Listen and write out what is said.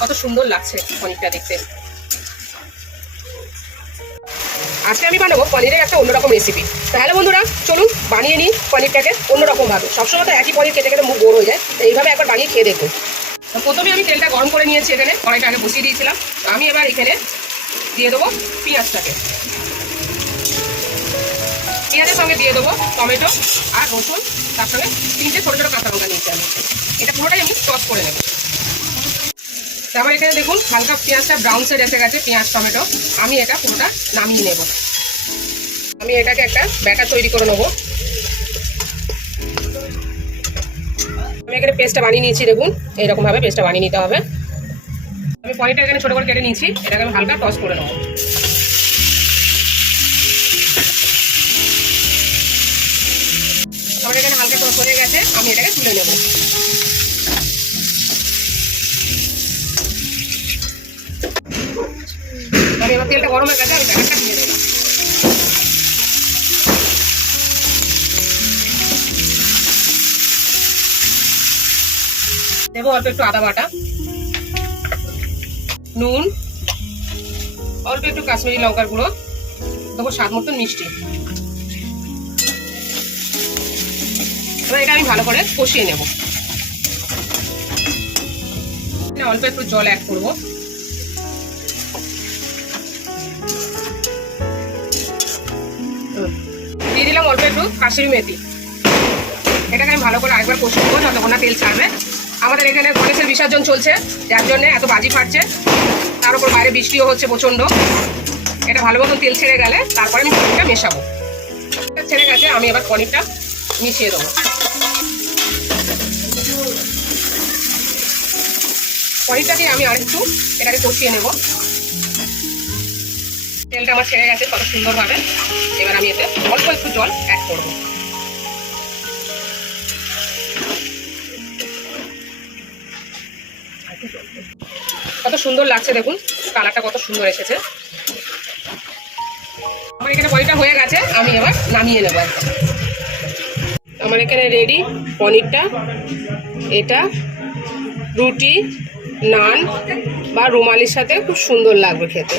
কত সুন্দর লাগছে পনিরটা দেখতে। আজকে আমি বানাবো পনিরের একটা অন্যরকম রেসিপি। তাহলে বন্ধুরা চলুন বানিয়ে নিই পনিরটাকে অন্যরকম ভাবে। সবসময় তো একই পনির খেতে খেতে মুখ বোর হয়ে যায়, তো এইভাবে একবার বানিয়ে খেয়ে দেখুন। তো প্রথমে আমি তেলটা গরম করে নিয়েছি, এখানে কড়াইটা আগে বসিয়ে দিয়েছিলাম। আমি এবার এখানে দিয়ে দেবো পেঁয়াজটাকে। পেঁয়াজের সঙ্গে দিয়ে দেবো টমেটো আর রসুন, তার সঙ্গে 3টে ছোটো ছোটো কাঁচা লঙ্কা নিয়েছি আমি। এটা পুরোটাই আমি টস করে নেব। তারপর এখানে দেখুন হালকা পেঁয়াজটা ব্রাউন শেড এসে গেছে, পেঁয়াজ টমেটো। আমি এটা পুরোটা নামিয়ে নেব। আমি এটাকে একটা ব্যাটার তৈরি করে নেবো। আমি এখানে পেস্টটা বানিয়ে নিয়েছি, দেখুন এইরকমভাবে পেস্টটা বানিয়ে নিতে হবে। আমি পনিরটা এখানে ছোটো করে কেটে নিয়েছি, এটাকে আমি হালকা টস করে নেবো। আমার এখানে হালকা টস হয়ে গেছে, আমি এটাকে তুলে নেব। আমি এবার তেলটা গরম হয়ে গেছে, আমি ব্যাটারটা দিয়ে দেবো। দেবো অল্প একটু আদা বাটা, নুন, অল্প একটু কাশ্মীরি লঙ্কার গুঁড়ো, দেবো স্বাদ মতন মিষ্টি। এবার এটা আমি ভালো করে কষিয়ে নেব। অল্প একটু জল অ্যাড করব। দিয়ে দিলাম অল্প একটু কাশ্মীরি মেথি। এটাকে আমি ভালো করে আরেকবার কষিয়ে নেবো যতক্ষণ না তেল ছাড়বে। আমাদের এখানে গণেশের বিসর্জন চলছে, যার জন্য এত বাজি ফাটছে, তার উপর বাইরে বৃষ্টিও হচ্ছে প্রচণ্ড। এটা ভালো মতন তেল ছেড়ে গেলে তারপরে আমি পনিরটা মেশাবো। ছেড়ে গেছে, আমি এবার পনিরটা মিশিয়ে দেবো। পনিরটাকে আমি আরেকটু এটাকে কষিয়ে নেব। তেলটা আমার ছেড়ে গেছে কত সুন্দরভাবে। এবার আমি এতে অল্প একটু জল অ্যাড করব। কত সুন্দর লাগছে দেখুন, কালারটা কত সুন্দর এসেছে। আমার এখানে পনিরটা হয়ে গেছে, আমি এবার নামিয়ে নেব একদম। আমার এখানে রেডি পনিরটা। এটা রুটি, নান বা রুমালির সাথে খুব সুন্দর লাগবে খেতে।